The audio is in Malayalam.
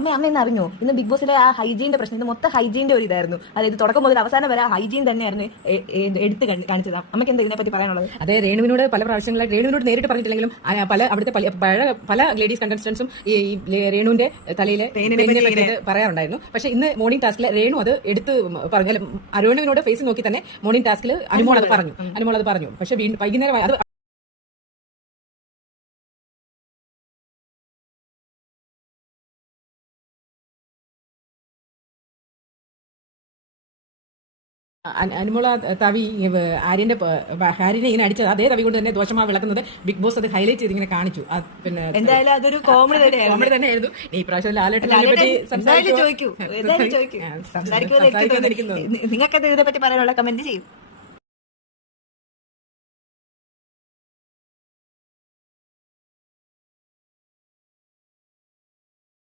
അമ്മ ഇന്ന് അറിഞ്ഞോ, ഇന്ന് ബിഗ് ബോസിലെ ആ ഹൈജീന്റെ പ്രശ്നം, ഇത് മൊത്തം ഹൈജീന്റെ ഒരു ഇതായിരുന്നു. അതായത് തുടക്കം മുതൽ അവസാനം വരെ ആ ഹൈജീൻ തന്നെയായിരുന്നു എടുത്ത് കാണിച്ചത്. അമ്മയ്ക്ക് എന്താ ഇതിനെപ്പറ്റി പറയാനുള്ളത്? അതെ, രേണുവിനോട് പല പ്രാവശ്യങ്ങളായി രേണുവിനോട് നേരിട്ട് പറഞ്ഞിട്ടില്ലെങ്കിലും അവിടുത്തെ പല ലേഡീസ് കണ്ടസ്റ്റൻസും ഈ രേണുവിന്റെ തലയിലെ തേനിനെ പറ്റി പറയാറുണ്ടായിരുന്നു. പക്ഷെ ഇന്ന് മോർണിംഗ് ടാസ്കിൽ രേണു അത് എടുത്ത് പറഞ്ഞു. അരുണിനോട് ഫേസ് നോക്കി തന്നെ മോർണിംഗ് ടാസ്കിൽ അനുമോൾ അത് പറഞ്ഞു. പക്ഷെ വൈകുന്നേരം അത് അനുമോള തവി ഹാരിനെ ഇങ്ങനെ അടിച്ചത് അതേ തവി കൊണ്ട് തന്നെ ദോഷമാ വിളക്കുന്നത് ബിഗ് ബോസ് അത് ഹൈലൈറ്റ് ചെയ്ത് ഇങ്ങനെ കാണിച്ചു. പിന്നെ എന്തായാലും അതൊരു കോമഡി തന്നെയായിരുന്നു. ഈ പ്രാവശ്യം നിങ്ങൾക്ക് ഇതിനെ പറ്റി പറയാനുള്ള കമന്റ് ചെയ്യും.